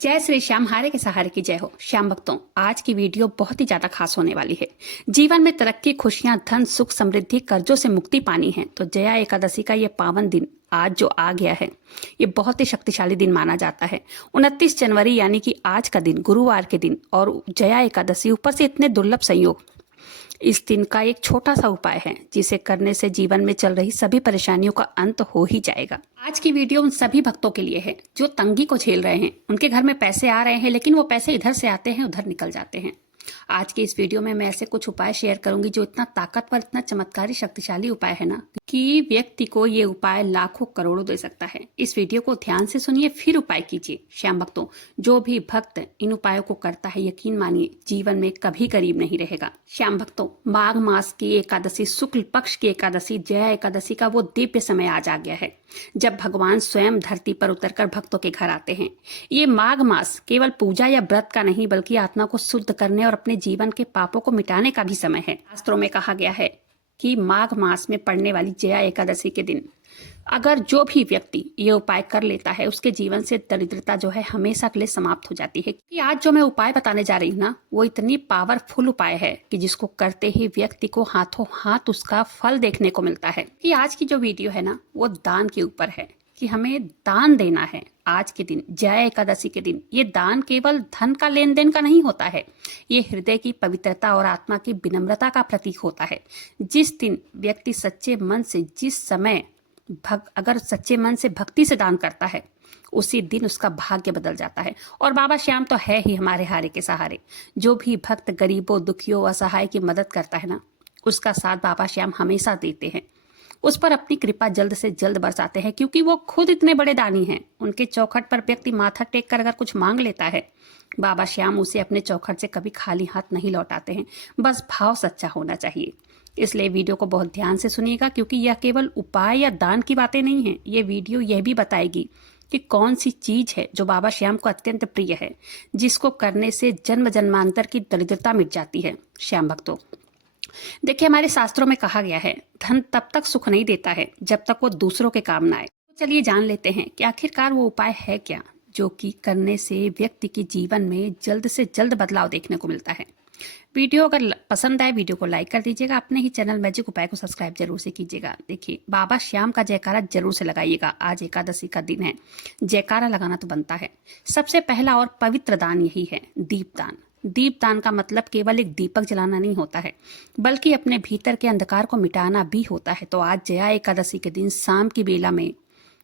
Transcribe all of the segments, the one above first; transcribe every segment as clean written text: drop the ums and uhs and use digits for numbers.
जय श्री श्याम, हारे के सहारे की जय हो। श्याम भक्तों, आज की वीडियो बहुत ही ज्यादा खास होने वाली है। जीवन में तरक्की, खुशियां, धन, सुख, समृद्धि, कर्जों से मुक्ति पानी है तो जया एकादशी का ये पावन दिन आज जो आ गया है, ये बहुत ही शक्तिशाली दिन माना जाता है। 29 जनवरी यानी कि आज का दिन, गुरुवार के दिन और जया एकादशी, ऊपर से इतने दुर्लभ संयोग। इस दिन का एक छोटा सा उपाय है जिसे करने से जीवन में चल रही सभी परेशानियों का अंत हो ही जाएगा। आज की वीडियो उन सभी भक्तों के लिए है जो तंगी को झेल रहे हैं। उनके घर में पैसे आ रहे हैं लेकिन वो पैसे इधर से आते हैं उधर निकल जाते हैं। आज की इस वीडियो में मैं ऐसे कुछ उपाय शेयर करूंगी जो इतना ताकतवर, इतना चमत्कारी, शक्तिशाली उपाय है ना कि व्यक्ति को ये उपाय लाखों करोड़ों दे सकता है। इस वीडियो को ध्यान से सुनिए, फिर उपाय कीजिए। श्याम भक्तों, जो भी भक्त इन उपायों को करता है, यकीन मानिए जीवन में कभी गरीब नहीं रहेगा। श्याम भक्तों, माघ मास की एकादशी, शुक्ल पक्ष की एकादशी, जया एकादशी का वो दिव्य समय आज आ गया है जब भगवान स्वयं धरती पर उतरकर भक्तों के घर आते हैं। ये माघ मास केवल पूजा या व्रत का नहीं बल्कि आत्मा को शुद्ध करने और अपने जीवन के पापों को मिटाने का भी समय है। शास्त्रों में कहा गया है कि माघ मास में पड़ने वाली जया एकादशी के दिन अगर जो भी व्यक्ति ये उपाय कर लेता है, उसके जीवन से दरिद्रता जो है हमेशा के लिए समाप्त हो जाती है। कि आज जो मैं उपाय बताने जा रही हूँ ना, वो इतनी पावरफुल उपाय है कि जिसको करते ही व्यक्ति को हाथों हाथ उसका फल देखने को मिलता है। कि आज की जो वीडियो है ना, वो दान के ऊपर है कि हमें दान देना है। आज के दिन, जया एकादशी के दिन, ये दान केवल धन का लेन देन का नहीं होता है, ये हृदय की पवित्रता और आत्मा की विनम्रता का प्रतीक होता है। जिस दिन व्यक्ति सच्चे मन से, जिस समय अगर सच्चे मन से भक्ति से दान करता है, उसी दिन उसका भाग्य बदल जाता है। और बाबा श्याम तो है ही हमारे हारे के सहारे। जो भी भक्त गरीबों, दुखियों, असहाय की मदद करता है ना, उसका साथ बाबा श्याम हमेशा देते हैं। उस पर अपनी कृपा जल्द से जल्द बरसाते हैं क्योंकि वो खुद इतने बड़े दानी हैं। उनके चौखट पर व्यक्ति माथा टेक कर अगर कुछ मांग लेता है, बाबा श्याम उसे अपने चौखट से कभी खाली हाथ नहीं लौटाते हैं। बस भाव सच्चा होना चाहिए। इसलिए वीडियो को बहुत ध्यान से सुनिएगा क्योंकि यह केवल उपाय या दान की बातें नहीं है। ये वीडियो यह भी बताएगी कि कौन सी चीज है जो बाबा श्याम को अत्यंत प्रिय है, जिसको करने से जन्म जन्मांतर की दरिद्रता मिट जाती है। श्याम भक्तों, देखिए, हमारे शास्त्रों में कहा गया है, धन तब तक सुख नहीं देता है जब तक वो दूसरों के काम ना आए। तो चलिए जान लेते हैं कि आखिरकार वो उपाय है क्या जो कि करने से व्यक्ति के जीवन में जल्द से जल्द बदलाव देखने को मिलता है। वीडियो अगर पसंद आए, वीडियो को लाइक कर दीजिएगा। अपने ही चैनल मैजिक उपाय को सब्सक्राइब जरूर से कीजिएगा। देखिए, बाबा श्याम का जयकारा जरूर से लगाइएगा। आज एकादशी का दिन है, जयकारा लगाना तो बनता है। सबसे पहला और पवित्र दान यही है, दीपदान। दीपदान का मतलब केवल एक दीपक जलाना नहीं होता है, बल्कि अपने भीतर के अंधकार को मिटाना भी होता है। तो आज जया एकादशी के दिन शाम की बेला में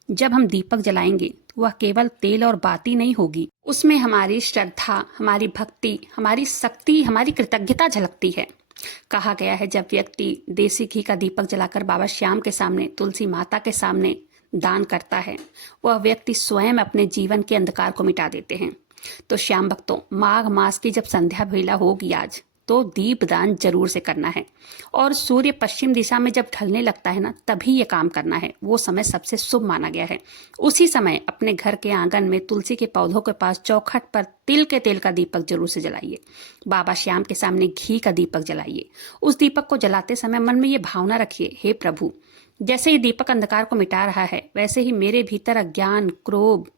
जब हम दीपक जलाएंगे तो वह केवल तेल और बाती नहीं होगी, उसमें हमारी श्रद्धा, हमारी भक्ति, हमारी शक्ति, हमारी कृतज्ञता झलकती है। कहा गया है, जब व्यक्ति देसी घी का दीपक जलाकर बाबा श्याम के सामने, तुलसी माता के सामने दान करता है, वह व्यक्ति स्वयं अपने जीवन के अंधकार को मिटा देते हैं। तो श्याम भक्तों, माघ मास की जब संध्या बेला होगी आज, तो दीपदान जरूर से करना है। और सूर्य पश्चिम दिशा में जब ढलने लगता है ना, तभी ये काम करना है। वो समय सबसे शुभ माना गया है। उसी समय अपने घर के आंगन में तुलसी के पौधों के पास चौखट पर तिल के तेल का दीपक जरूर से जलाइए। बाबा श्याम के सामने घी का दीपक जलाइए। उस दीपक को जलाते समय मन में ये भावना रखिए, हे प्रभु, जैसे ये दीपक अंधकार को मिटा रहा है, वैसे ही मेरे भीतर अज्ञान, क्रोध,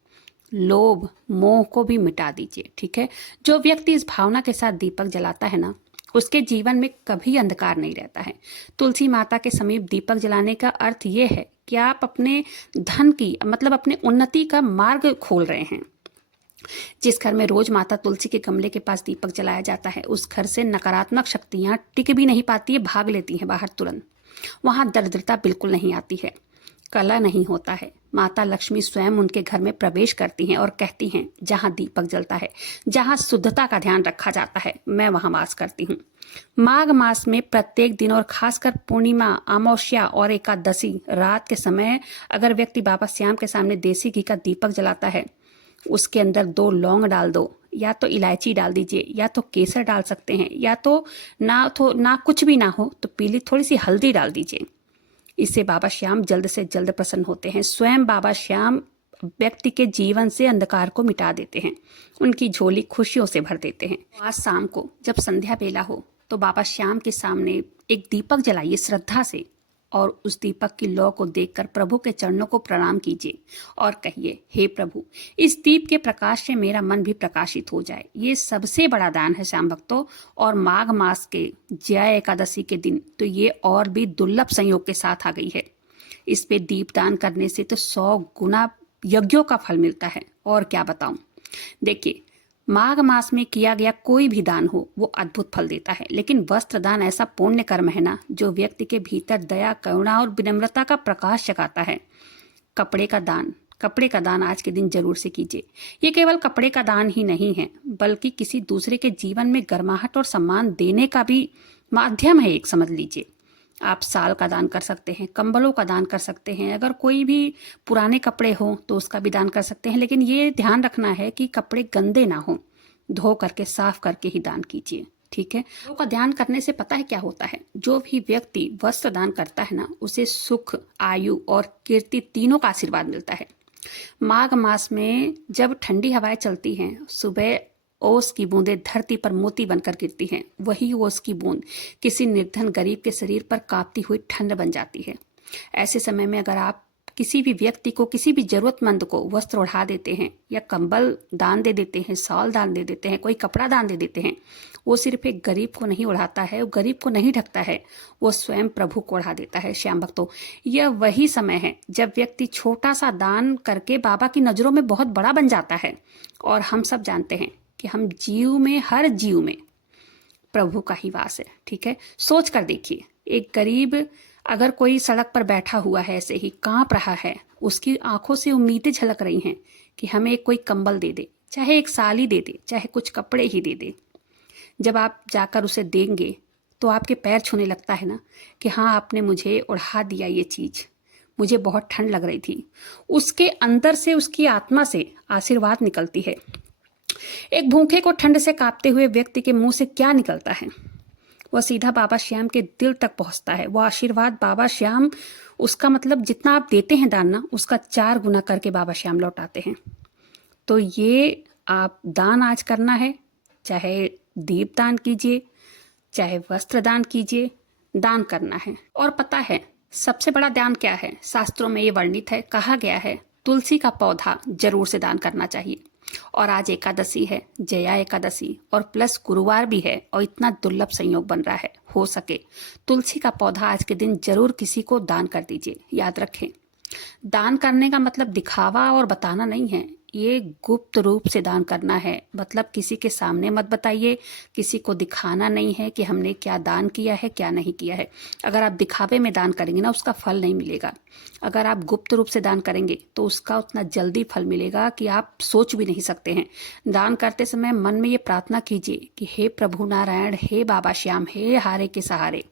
लोभ, मोह को भी मिटा दीजिए। ठीक है। जो व्यक्ति इस भावना के साथ दीपक जलाता है ना, उसके जीवन में कभी अंधकार नहीं रहता है। तुलसी माता के समीप दीपक जलाने का अर्थ यह है कि आप अपने धन की, मतलब अपने उन्नति का मार्ग खोल रहे हैं। जिस घर में रोज माता तुलसी के गमले के पास दीपक जलाया जाता है, उस घर से नकारात्मक शक्तियां टिक भी नहीं पाती है, भाग लेती हैं बाहर तुरंत। वहां दरिद्रता बिल्कुल नहीं आती है, कला नहीं होता है। माता लक्ष्मी स्वयं उनके घर में प्रवेश करती हैं और कहती हैं, जहां दीपक जलता है, जहां शुद्धता का ध्यान रखा जाता है, मैं वहां वास करती हूँ। माघ मास में प्रत्येक दिन और खासकर पूर्णिमा, अमावस्या और एकादशी रात के समय अगर व्यक्ति बाबा श्याम के सामने देसी घी का दीपक जलाता है, उसके अंदर 2 लौंग डाल दो, या तो इलायची डाल दीजिए, या तो केसर डाल सकते हैं, या तो ना कुछ भी ना हो तो पीली थोड़ी सी हल्दी डाल दीजिए। इससे बाबा श्याम जल्द से जल्द प्रसन्न होते हैं। स्वयं बाबा श्याम व्यक्ति के जीवन से अंधकार को मिटा देते हैं, उनकी झोली खुशियों से भर देते हैं। आज शाम को जब संध्या बेला हो तो बाबा श्याम के सामने एक दीपक जलाइए श्रद्धा से और उस दीपक की लौ को देखकर प्रभु के चरणों को प्रणाम कीजिए और कहिए, हे प्रभु, इस दीप के प्रकाश से मेरा मन भी प्रकाशित हो जाए। ये सबसे बड़ा दान है श्याम भक्तों। और माघ मास के जया एकादशी के दिन तो ये और भी दुर्लभ संयोग के साथ आ गई है। इस पे दीप दान करने से तो 100 गुना यज्ञों का फल मिलता है। और क्या बताऊं, देखिए, माघ मास में किया गया कोई भी दान हो वो अद्भुत फल देता है, लेकिन वस्त्र दान ऐसा पुण्य कर्म है ना, जो व्यक्ति के भीतर दया, करुणा और विनम्रता का प्रकाश जगाता है। कपड़े का दान आज के दिन जरूर से कीजिए। ये केवल कपड़े का दान ही नहीं है, बल्कि किसी दूसरे के जीवन में गर्माहट और सम्मान देने का भी माध्यम है एक, समझ लीजिए। आप साल का दान कर सकते हैं, कंबलों का दान कर सकते हैं, अगर कोई भी पुराने कपड़े हो तो उसका भी दान कर सकते हैं, लेकिन ये ध्यान रखना है कि कपड़े गंदे ना हो, धो करके साफ करके ही दान कीजिए, ठीक है। लोगों का ध्यान करने से पता है क्या होता है, जो भी व्यक्ति वस्त्र दान करता है ना, उसे सुख, आयु और कीर्ति तीनों का आशीर्वाद मिलता है। माघ मास में जब ठंडी हवाएं चलती हैं, सुबह ओस की बूंदें धरती पर मोती बनकर गिरती हैं, वही ओस की बूंद किसी निर्धन गरीब के शरीर पर कांपती हुई ठंड बन जाती है। ऐसे समय में अगर आप किसी भी व्यक्ति को, किसी भी जरूरतमंद को वस्त्र ओढ़ा देते हैं, या कंबल दान दे देते हैं, शॉल दान दे देते हैं, कोई कपड़ा दान दे देते हैं, वो सिर्फ एक गरीब को नहीं ओढ़ाता है, वो गरीब को नहीं ढकता है, वो स्वयं प्रभु को ओढ़ा देता है। श्याम भक्तों, यह वही समय है जब व्यक्ति छोटा सा दान करके बाबा की नजरों में बहुत बड़ा बन जाता है। और हम सब जानते हैं कि हम जीव में, हर जीव में प्रभु का ही वास है, ठीक है। सोच कर देखिए, एक गरीब अगर कोई सड़क पर बैठा हुआ है, ऐसे ही कांप रहा है, उसकी आंखों से उम्मीदें झलक रही हैं कि हमें कोई कंबल दे दे, चाहे एक साली दे दे, चाहे कुछ कपड़े ही दे दे। जब आप जाकर उसे देंगे तो आपके पैर छूने लगता है ना, कि हाँ, आपने मुझे ओढ़ा दिया ये चीज, मुझे बहुत ठंड लग रही थी। उसके अंदर से, उसकी आत्मा से आशीर्वाद निकलती है। एक भूखे को ठंड से कांपते हुए व्यक्ति के मुंह से क्या निकलता है, वह सीधा बाबा श्याम के दिल तक पहुंचता है। वह आशीर्वाद बाबा श्याम, उसका मतलब जितना आप देते हैं दान ना, उसका 4 गुना करके बाबा श्याम लौटाते हैं। तो ये आप दान आज करना है, चाहे दीप दान कीजिए, चाहे वस्त्र दान कीजिए, दान करना है। और पता है सबसे बड़ा दान क्या है, शास्त्रों में ये वर्णित है, कहा गया है, तुलसी का पौधा जरूर से दान करना चाहिए। और आज एकादशी है, जया एकादशी, और प्लस गुरुवार भी है, और इतना दुर्लभ संयोग बन रहा है, हो सके तुलसी का पौधा आज के दिन जरूर किसी को दान कर दीजिए। याद रखें, दान करने का मतलब दिखावा और बताना नहीं है, ये गुप्त रूप से दान करना है। मतलब किसी के सामने मत बताइए, किसी को दिखाना नहीं है कि हमने क्या दान किया है, क्या नहीं किया है। अगर आप दिखावे में दान करेंगे ना, उसका फल नहीं मिलेगा। अगर आप गुप्त रूप से दान करेंगे तो उसका उतना जल्दी फल मिलेगा कि आप सोच भी नहीं सकते हैं। दान करते समय मन में ये प्रार्थना कीजिए कि हे प्रभु नारायण, हे बाबा श्याम, हे हारे के सहारे,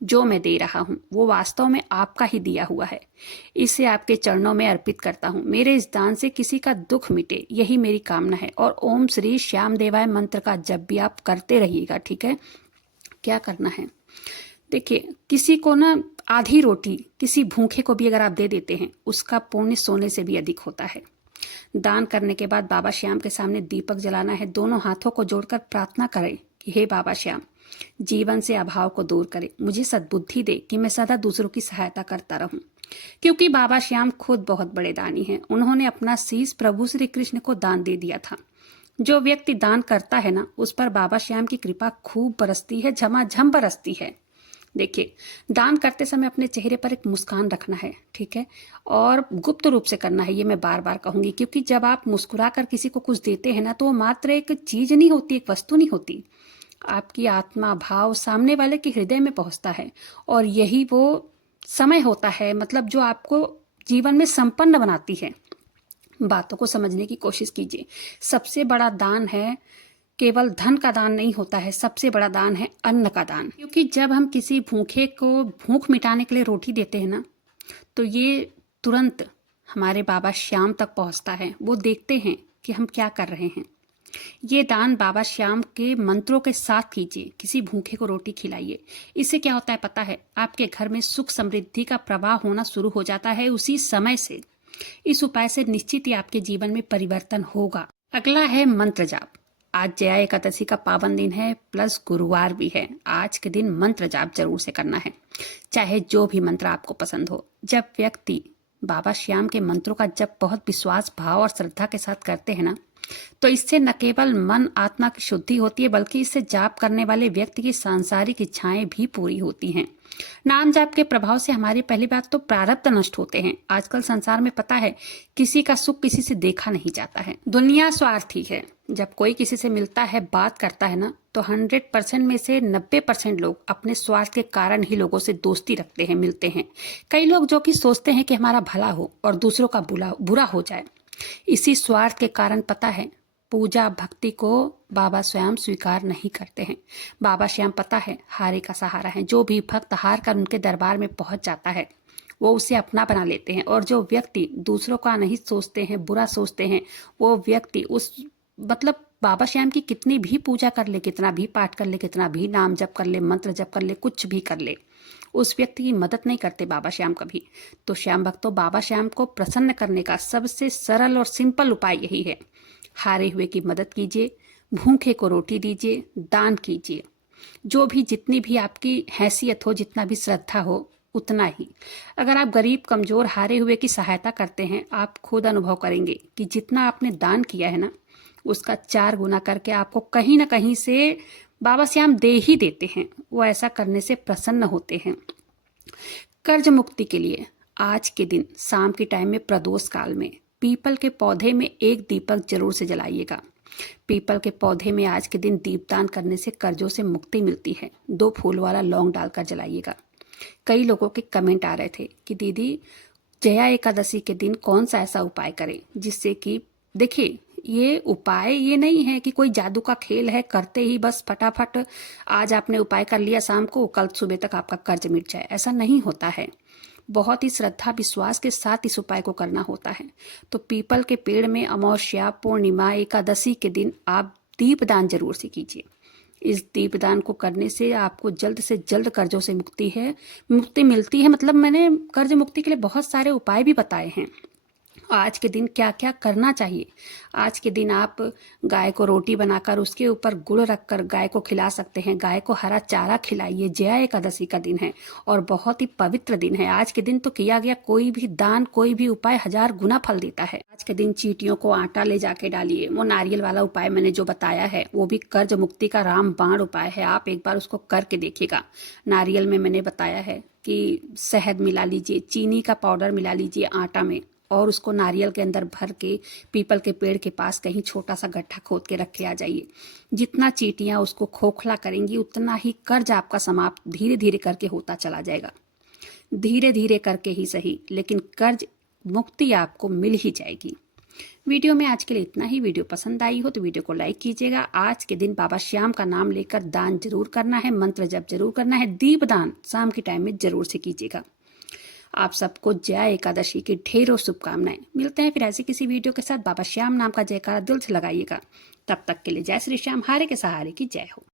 जो मैं दे रहा हूँ वो वास्तव में आपका ही दिया हुआ है। इसे आपके चरणों में अर्पित करता हूँ। मेरे इस दान से किसी का दुख मिटे, यही मेरी कामना है। और ओम श्री श्याम देवाय मंत्र का जब भी आप करते रहिएगा, ठीक है। क्या करना है, देखिए, किसी को ना आधी रोटी किसी भूखे को भी अगर आप दे देते हैं, उसका पुण्य सोने से भी अधिक होता है। दान करने के बाद बाबा श्याम के सामने दीपक जलाना है। दोनों हाथों को जोड़कर प्रार्थना करें कि हे बाबा श्याम, जीवन से अभाव को दूर करे, मुझे सद्बुद्धि दे कि मैं सदा दूसरों की सहायता करता रहूं। क्योंकि बाबा श्याम खुद बहुत बड़े दानी हैं। उन्होंने अपना शीश प्रभु श्री कृष्ण को दान दे दिया था। जो व्यक्ति दान करता है ना, उस पर बाबा श्याम की कृपा खूब बरसती है, झमाझम बरसती है। देखिए, दान करते समय अपने चेहरे पर एक मुस्कान रखना है, ठीक है, और गुप्त रूप से करना है। ये मैं बार बार कहूंगी, क्योंकि जब आप मुस्कुरा कर किसी को कुछ देते हैं ना, तो वो मात्र एक चीज नहीं होती, एक वस्तु नहीं होती, आपकी आत्मा भाव सामने वाले के हृदय में पहुंचता है। और यही वो समय होता है, मतलब जो आपको जीवन में संपन्न बनाती है। बातों को समझने की कोशिश कीजिए। सबसे बड़ा दान है, केवल धन का दान नहीं होता है, सबसे बड़ा दान है अन्न का दान। क्योंकि जब हम किसी भूखे को भूख मिटाने के लिए रोटी देते हैं ना, तो ये तुरंत हमारे बाबा श्याम तक पहुंचता है। वो देखते हैं कि हम क्या कर रहे हैं। ये दान बाबा श्याम के मंत्रों के साथ कीजिए। किसी भूखे को रोटी खिलाइए। इससे क्या होता है पता है, आपके घर में सुख समृद्धि का प्रवाह होना शुरू हो जाता है उसी समय से। इस उपाय से निश्चित ही आपके जीवन में परिवर्तन होगा। अगला है मंत्र जाप। आज जया एकादशी का पावन दिन है, प्लस गुरुवार भी है। आज के दिन मंत्र जाप जरूर से करना है। चाहे जो भी मंत्र आपको पसंद हो। जब व्यक्ति बाबा श्याम के मंत्रों का जब बहुत विश्वास, भाव और श्रद्धा के साथ करते हैं ना, तो इससे न केवल मन आत्मा की शुद्धि होती है, बल्कि इससे जाप करने वाले व्यक्ति की सांसारिक इच्छाएं भी पूरी होती हैं। नाम जाप के प्रभाव से हमारी पहली बात तो प्रारब्ध नष्ट होते हैं। आजकल संसार में पता है, किसी का सुख किसी से देखा नहीं जाता है। दुनिया स्वार्थी है। जब कोई किसी से मिलता है, बात करता है ना, तो 100% में से 90% लोग अपने स्वार्थ के कारण ही लोगों से दोस्ती रखते हैं, मिलते हैं। कई लोग जो कि सोचते हैं कि हमारा भला हो और दूसरों का बुरा हो जाए। इसी स्वार्थ के कारण पता है, पूजा भक्ति को बाबा स्वयं स्वीकार नहीं करते हैं। बाबा श्याम पता है हारे का सहारा है। जो भी भक्त हार कर उनके दरबार में पहुंच जाता है, वो उसे अपना बना लेते हैं। और जो व्यक्ति दूसरों का नहीं सोचते हैं, बुरा सोचते हैं, वो व्यक्ति बाबा श्याम की कितनी भी पूजा कर ले, कितना भी पाठ कर ले, कितना भी नाम जप कर ले, मंत्र जप कर ले, कुछ भी कर ले, उस व्यक्ति की मदद नहीं करते बाबा श्याम कभी। तो श्याम भक्तों, बाबा श्याम को प्रसन्न करने का सबसे सरल और सिंपल उपाय यही है। हारे हुए की मदद कीजिए, भूखे को रोटी दीजिए, दान कीजिए। जो भी, जितनी भी आपकी हैसियत हो, जितना भी श्रद्धा हो, उतना ही। अगर आप गरीब, कमजोर, हारे हुए की सहायता करते हैं, आप खुद अनुभव करेंगे कि जितना आपने दान किया है ना, उसका 4 गुना करके आपको कहीं ना कहीं से बाबा श्याम दे ही देते हैं। वो ऐसा करने से प्रसन्न होते हैं। कर्ज मुक्ति के लिए आज के दिन शाम के टाइम में प्रदोष काल में पीपल के पौधे में एक दीपक जरूर से जलाइएगा। पीपल के पौधे में आज के दिन दीपदान करने से कर्जों से मुक्ति मिलती है। 2 फूल वाला लौंग डालकर जलाइएगा। कई लोगों के कमेंट आ रहे थे कि दीदी, जया एकादशी के दिन कौन सा ऐसा उपाय करें जिससे कि, देखिए, ये उपाय ये नहीं है कि कोई जादू का खेल है, करते ही बस फटाफट आज आपने उपाय कर लिया, शाम को कल सुबह तक आपका कर्ज मिट जाए। ऐसा नहीं होता है। बहुत ही श्रद्धा विश्वास के साथ इस उपाय को करना होता है। तो पीपल के पेड़ में अमावस्या, पूर्णिमा, एकादशी के दिन आप दीपदान जरूर से कीजिए। इस दीपदान को करने से आपको जल्द से जल्द कर्जों से मुक्ति मिलती है। मतलब मैंने कर्ज मुक्ति के लिए बहुत सारे उपाय भी बताए हैं। आज के दिन क्या क्या करना चाहिए। आज के दिन आप गाय को रोटी बनाकर उसके ऊपर गुड़ रखकर गाय को खिला सकते हैं। गाय को हरा चारा खिलाइए। जया एकादशी का दिन है और बहुत ही पवित्र दिन है। आज के दिन तो किया गया कोई भी दान, कोई भी उपाय 1000 गुना फल देता है। आज के दिन चींटियों को आटा ले जाके डालिए। वो नारियल वाला उपाय मैंने जो बताया है, वो भी कर्ज मुक्ति का रामबाण उपाय है। आप एक बार उसको करके देखिएगा। नारियल में मैंने बताया है कि शहद मिला लीजिए, चीनी का पाउडर मिला लीजिए आटा में, और उसको नारियल के अंदर भर के पीपल के पेड़ के पास कहीं छोटा सा गड्ढा खोद के रख के आ जाइए। जितना चींटियां उसको खोखला करेंगी, उतना ही कर्ज आपका समाप्त धीरे धीरे करके होता चला जाएगा। धीरे धीरे करके ही सही, लेकिन कर्ज मुक्ति आपको मिल ही जाएगी। वीडियो में आज के लिए इतना ही। वीडियो पसंद आई हो तो वीडियो को लाइक कीजिएगा। आज के दिन बाबा श्याम का नाम लेकर दान जरूर करना है, मंत्र जप जरूर करना है, दीपदान शाम के टाइम में जरूर से कीजिएगा। आप सबको जया एकादशी की ढेरों शुभकामनाएं। मिलते हैं फिर ऐसी किसी वीडियो के साथ। बाबा श्याम नाम का जयकारा दिल से लगाइएगा। तब तक के लिए जय श्री श्याम। हारे के सहारे की जय हो।